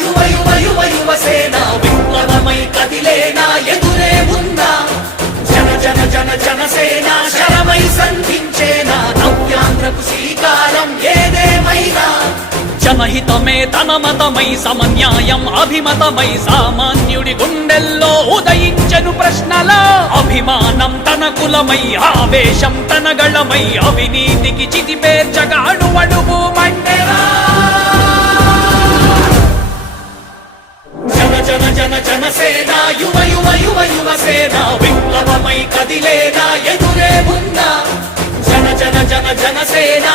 యువ యువ యువ యువసేన విప్లవమై కదిలేనా ఎదురే ఉందా జన జన జన జనసేన శరమై సంధించేనా నవ్యాంధ్రకు శ్రీకారం ఏదేమైనా జనహితమే తన మతమై సమన్యాయం అభిమతమై సామాన్యుడి గుండెల్లో ఉదయించెను ప్రశ్నల అభిమానం తన కులమై ఆవేశం తన గళమై అవినీతికి చితిపేర్చగా అడువడుగు మండెరా జన జన జన జనసేన యువ యువ యువ యువసేన విప్లవమై కదిలేనా ఎదురే ఉందా జన జన జన జనసేన